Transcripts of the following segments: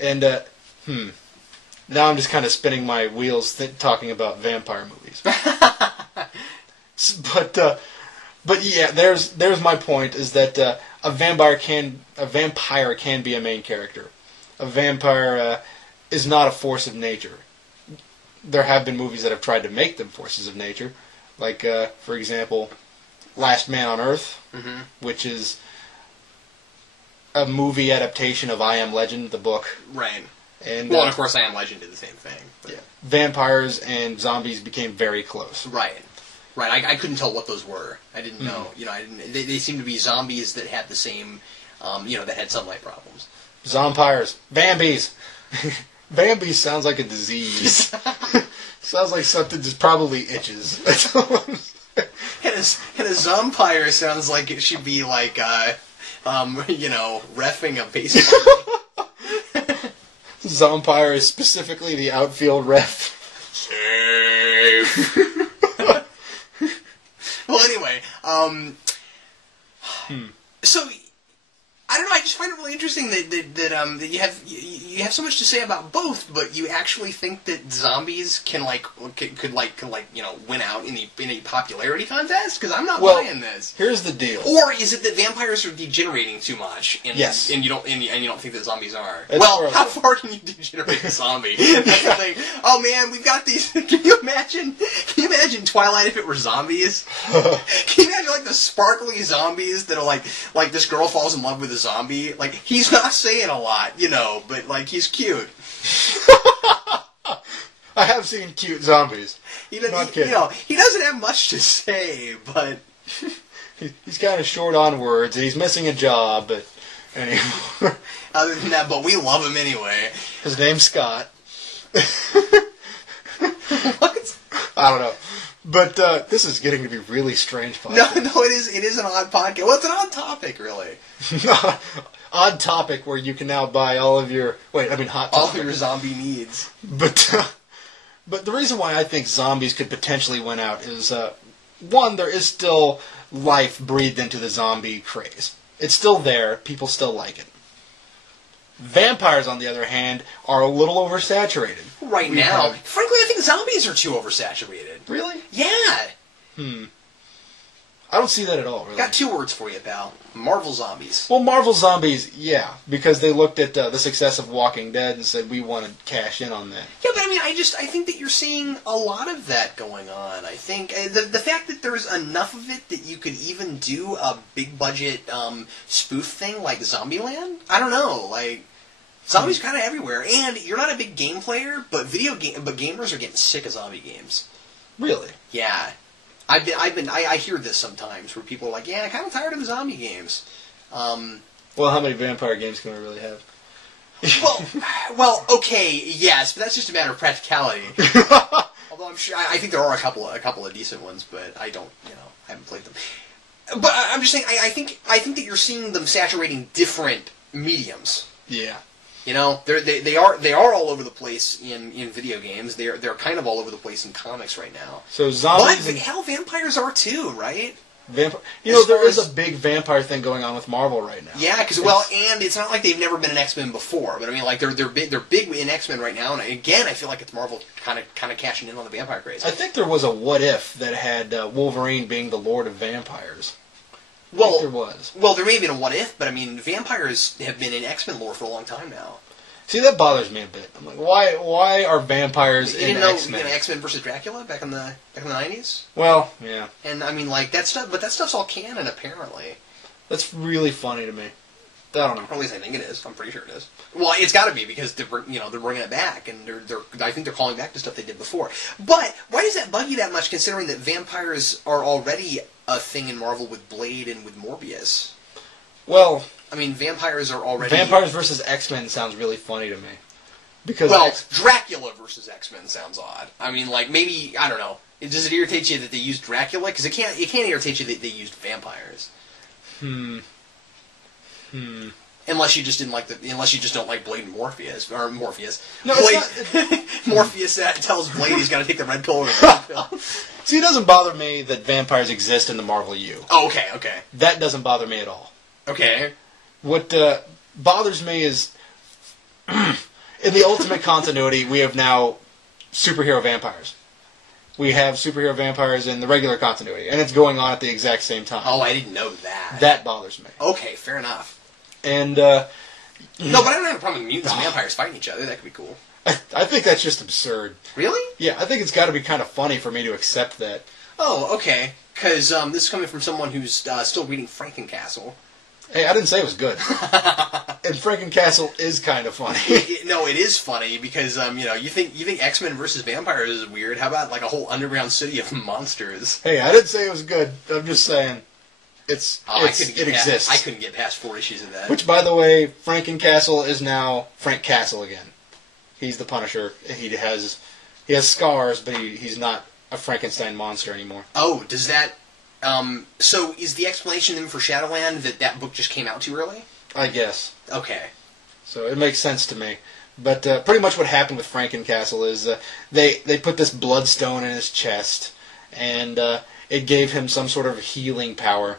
And, now I'm just kind of spinning my wheels talking about vampire movies. But yeah, there's my point, is that a vampire can be a main character. A vampire is not a force of nature. There have been movies that have tried to make them forces of nature, like for example, Last Man on Earth, which is a movie adaptation of I Am Legend, the book. Right. And of course, I Am Legend did the same thing. But. Yeah. Vampires and zombies became very close. Right. I couldn't tell what those were. I didn't know. They seemed to be zombies that had the same, that had sunlight problems. Zompires. Vambies. Vambies sounds like a disease. Sounds like something just probably itches. That's all I'm saying. And a zompire sounds like it should be like, reffing a baseball. Zompire is specifically the outfield ref. Save. Well, anyway, so I don't know. I just find it really interesting that you have so much to say about both, but you actually think that zombies could win out in a popularity contest? Because I'm not buying this. Here's the deal. Or is it that vampires are degenerating too much? Yes. And you don't think that zombies are. It's how far can you degenerate a zombie? That's the thing. Oh man, we've got these. Can you imagine Twilight if it were zombies? Can you imagine the sparkly zombies that are like this girl falls in love with a zombie? Like, he's not saying a lot, but he's cute. I have seen cute zombies. Not kidding. He doesn't have much to say, but he's kind of short on words, and he's missing a job, but anyway. Other than that, but we love him anyway. His name's Scott. What? I don't know. But this is getting to be really strange podcast. No, it is an odd podcast. Well, it's an odd topic, really. Odd topic where you can now buy all of your... hot topic. All of your zombie needs. But the reason why I think zombies could potentially win out is, one, there is still life breathed into the zombie craze. It's still there. People still like it. Vampires, on the other hand, are a little oversaturated. Right now. Frankly, I think zombies are too oversaturated. Really? Yeah. I don't see that at all, really. Got 2 words for you, pal. Marvel zombies. Well, Marvel zombies, yeah. Because they looked at the success of Walking Dead and said, we want to cash in on that. Yeah, but I think that you're seeing a lot of that going on. I think the fact that there's enough of it that you could even do a big budget spoof thing like Zombieland. I don't know, zombies kind of everywhere, and you're not a big game player, but gamers are getting sick of zombie games. Really? Yeah, I hear this sometimes where people are like, yeah, I'm kind of tired of the zombie games. Well, how many vampire games can we really have? well, okay, yes, but that's just a matter of practicality. Although I'm sure I think there are a couple of decent ones, but I don't, I haven't played them. But I'm just saying, I think that you're seeing them saturating different mediums. Yeah. They are all over the place in video games. They're kind of all over the place in comics right now. So zombies, but hell, vampires are too, right? There is a big vampire thing going on with Marvel right now. Yeah, and it's not like they've never been in X-Men before, but they're big in X-Men right now. And again, I feel like it's Marvel kind of cashing in on the vampire craze. I think there was a What If that had Wolverine being the Lord of Vampires. Well, there was. Well, there may have been a what if, but vampires have been in X-Men lore for a long time now. See, that bothers me a bit. I'm like, why are vampires in X-Men? X-Men versus Dracula back in the 90s? Well, yeah. And that stuff's all canon apparently. That's really funny to me. I don't know. Or at least I think it is. I'm pretty sure it is. Well, it's got to be because they're bringing it back, and I think they're calling back the stuff they did before. But why does that bug you that much, considering that vampires are already a thing in Marvel with Blade and with Morbius? Well, vampires are already... Vampires versus X-Men sounds really funny to me. Because Dracula versus X-Men sounds odd. Maybe, I don't know. Does it irritate you that they used Dracula? Because it can't irritate you that they used vampires. Unless you just don't like Blade and Morpheus. No, Blade, Morpheus tells Blade he's got to take the red pill or the red pill. See, it doesn't bother me that vampires exist in the Marvel U. Oh, okay. That doesn't bother me at all. Okay. What bothers me is In the ultimate continuity, we have now superhero vampires. We have superhero vampires in the regular continuity, and it's going on at the exact same time. Oh, I didn't know that. That bothers me. Okay, fair enough. And, No, but I don't have a problem with mutants and vampires fighting each other. That could be cool. I think that's just absurd. Really? Yeah, I think it's got to be kind of funny for me to accept that. Oh, okay. Because this is coming from someone who's still reading Frankencastle. Hey, I didn't say it was good. And Frankencastle is kind of funny. No, it is funny because you think X-Men versus vampires is weird. How about like a whole underground city of monsters? Hey, I didn't say it was good. I'm just saying it exists. I couldn't get past 4 issues of that. Which, by the way, Frankencastle is now Frank Castle again. He's the Punisher. He has scars, but he's not a Frankenstein monster anymore. Oh, does that? So is the explanation then for Shadowland that book just came out too early? I guess. Okay. So it makes sense to me. But pretty much what happened with Frankencastle is they put this bloodstone in his chest, and it gave him some sort of healing power,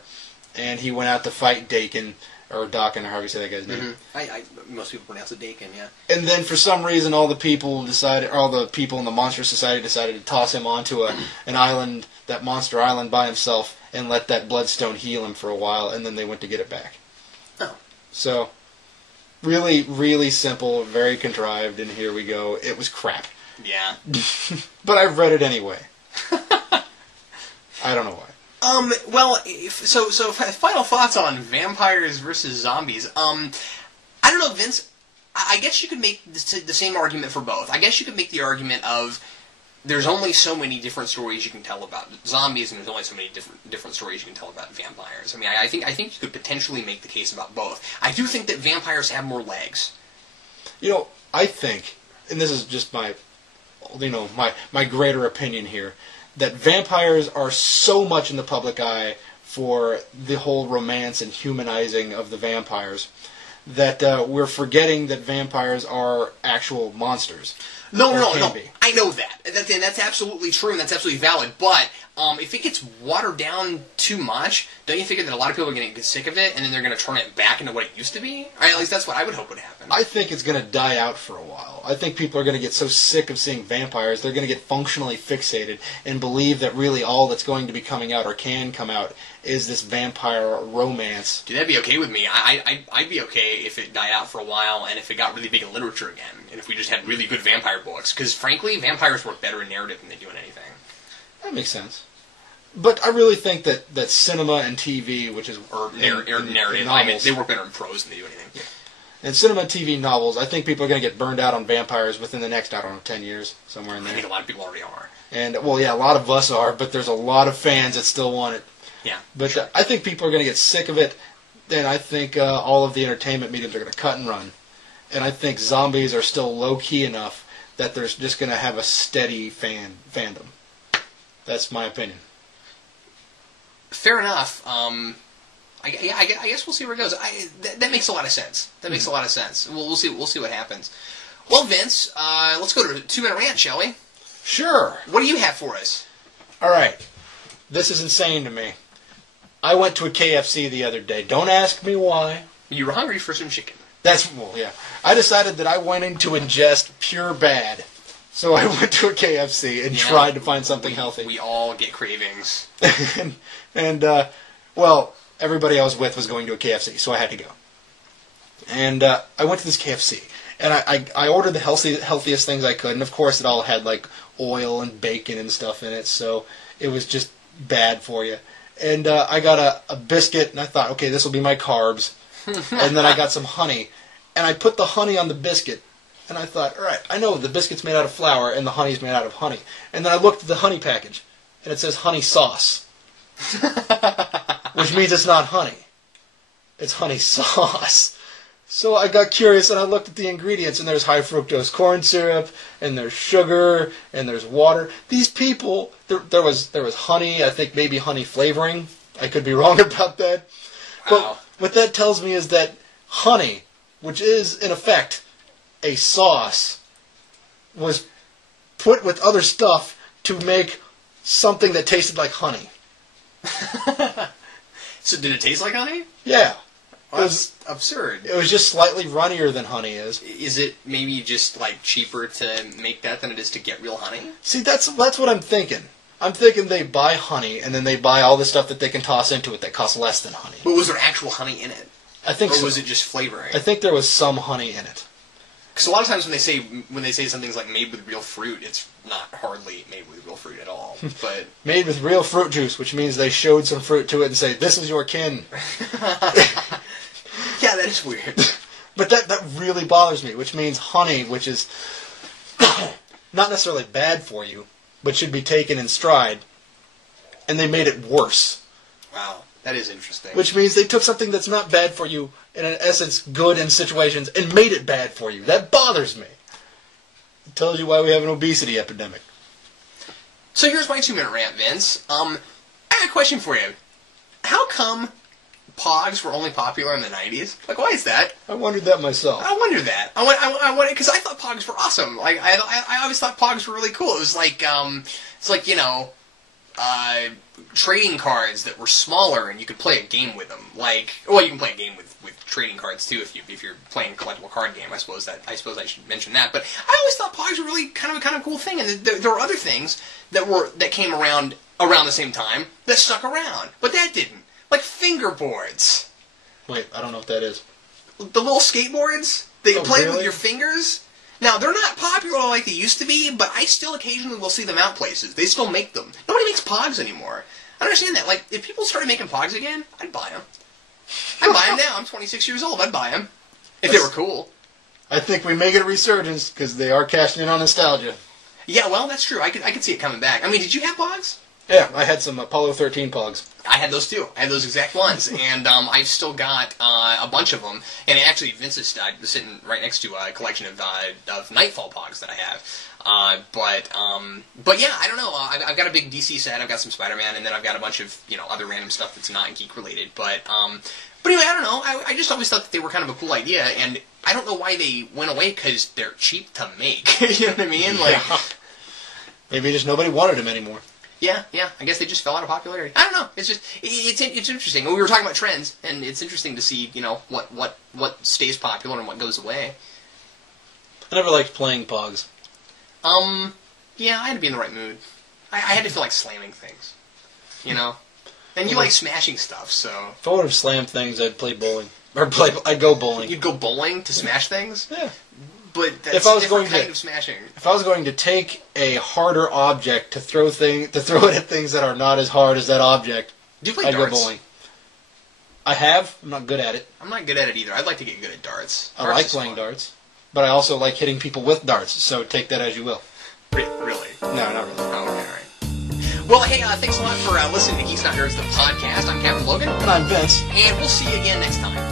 and he went out to fight Dakin, or Dakin, or however you say that guy's name. Mm-hmm. Most people pronounce it Dakin, yeah. And then for some reason all the people in the Monster Society decided to toss him onto an island, that monster island by himself, and let that bloodstone heal him for a while, and then they went to get it back. Oh. So, really, really simple, very contrived, and here we go. It was crap. Yeah. But I've read it anyway. I don't know why. So final thoughts on vampires versus zombies. I don't know, Vince. I guess you could make the same argument for both. I guess you could make the argument of there's only so many different stories you can tell about zombies, and there's only so many different stories you can tell about vampires. I mean, I think you could potentially make the case about both. I do think that vampires have more legs. You know, I think, and this is just my greater opinion here, that vampires are so much in the public eye for the whole romance and humanizing of the vampires that we're forgetting that vampires are actual monsters. No. I know that. That's absolutely true, and that's absolutely valid. But if it gets watered down too much, don't you figure that a lot of people are going to get sick of it, and then they're going to turn it back into what it used to be? Or at least that's what I would hope would happen. I think it's going to die out for a while. I think people are going to get so sick of seeing vampires, they're going to get functionally fixated and believe that really all that's going to be coming out or can come out is this vampire romance. Dude, that'd be okay with me. I'd be okay if it died out for a while and if it got really big in literature again, and if we just had really good vampire books. Because, frankly, vampires work better in narrative than they do in anything. That makes sense. But I really think that cinema and TV, which is... narrative. I mean, they work better in prose than they do anything. Yeah. And cinema and TV novels, I think people are going to get burned out on vampires within the next, 10 years, somewhere in there. I think a lot of people already are. And, well, yeah, a lot of us are, but there's a lot of fans that still want it. Yeah. But sure. I think people are going to get sick of it, and I think all of the entertainment mediums are going to cut and run. And I think zombies are still low-key enough that they're just going to have a steady fandom. That's my opinion. Fair enough. I guess we'll see where it goes. That makes a lot of sense. That makes a lot of sense. We'll see what happens. Well, Vince, let's go to a 2-minute rant, shall we? Sure. What do you have for us? All right. This is insane to me. I went to a KFC the other day. Don't ask me why. You were hungry for some chicken. Yeah. I decided that I went in to ingest pure bad. So I went to a KFC and tried to find something healthy. We all get cravings. Well, everybody I was with was going to a KFC, so I had to go. And I went to this KFC. And I ordered the healthiest things I could. And of course it all had like oil and bacon and stuff in it. So it was just bad for you. And I got a biscuit, and I thought, okay, this will be my carbs. And then I got some honey. And I put the honey on the biscuit. And I thought, all right, I know the biscuit's made out of flour and the honey's made out of honey. And then I looked at the honey package, and it says honey sauce. Which means it's not honey. It's honey sauce. So I got curious, and I looked at the ingredients, and there's high fructose corn syrup, and there's sugar, and there's water. These people, there was honey, I think maybe honey flavoring. I could be wrong about that. Wow. But what that tells me is that honey, which is, in effect, a sauce, was put with other stuff to make something that tasted like honey. So did it taste like honey? Yeah. Well, that's absurd. It was just slightly runnier than honey is. Is it maybe just like cheaper to make that than it is to get real honey? See, that's what I'm thinking. I'm thinking they buy honey and then they buy all the stuff that they can toss into it that costs less than honey. But was there actual honey in it? I think so. Or was it just flavoring? I think there was some honey in it. Because a lot of times when they say something's like made with real fruit, it's not hardly made with real fruit at all. But made with real fruit juice, which means they showed some fruit to it and say, "This is your kin." Yeah, that is weird. But that really bothers me, which means honey, which is not necessarily bad for you, but should be taken in stride, and they made it worse. Wow, that is interesting. Which means they took something that's not bad for you, and in essence good in situations, and made it bad for you. That bothers me. It tells you why we have an obesity epidemic. So here's my 2-minute rant, Vince. I have a question for you. How come Pogs were only popular in the 90s? Like, why is that? I wondered that myself. I wondered that. I wondered because I thought Pogs were awesome. Like, I always thought Pogs were really cool. It was like, trading cards that were smaller and you could play a game with them. Like, well, you can play a game with trading cards too if you're playing a collectible card game. I suppose I should mention that. But I always thought Pogs were really kind of a cool thing. And there were other things that came around the same time that stuck around, but that didn't. Like fingerboards. Wait, I don't know what that is. The little skateboards that you play really? with your fingers. Now, they're not popular like they used to be, but I still occasionally will see them out places. They still make them. Nobody makes Pogs anymore. I don't understand that. Like, if people started making Pogs again, I'd buy them. I'd buy them now. I'm 26 years old. I'd buy them. If they were cool. I think we may get a resurgence, because they are cashing in on nostalgia. Yeah, well, that's true. I could see it coming back. I mean, did you have Pogs? Yeah, I had some Apollo 13 Pogs. I had those too. I had those exact ones, and I've still got a bunch of them. And actually, Vince is sitting right next to a collection of Nightfall Pogs that I have. But yeah, I don't know. I've got a big DC set. I've got some Spider-Man, and then I've got a bunch of other random stuff that's not geek related. But anyway, I don't know. I just always thought that they were kind of a cool idea, and I don't know why they went away because they're cheap to make. You know what I mean? Like, maybe just nobody wanted them anymore. Yeah. I guess they just fell out of popularity. I don't know. It's just it's interesting. We were talking about trends, and it's interesting to see what stays popular and what goes away. I never liked playing Pogs. Yeah, I had to be in the right mood. I had to feel like slamming things, And you like smashing stuff, so. If I would have slammed things, I'd play bowling. I'd go bowling. You'd go bowling to smash things? Yeah. But that's a different kind of smashing. If I was going to take a harder object to throw it at things that are not as hard as that object, Do you play I'd darts? go bowling. I have. I'm not good at it. I'm not good at it either. I'd like to get good at darts. I like playing darts, but I also like hitting people with darts. So take that as you will. Really? No, not really. Oh, okay, all right. Well, hey, thanks a lot for listening to Geeks Not Nerds, the podcast. I'm Captain Logan. And I'm Vince. And we'll see you again next time.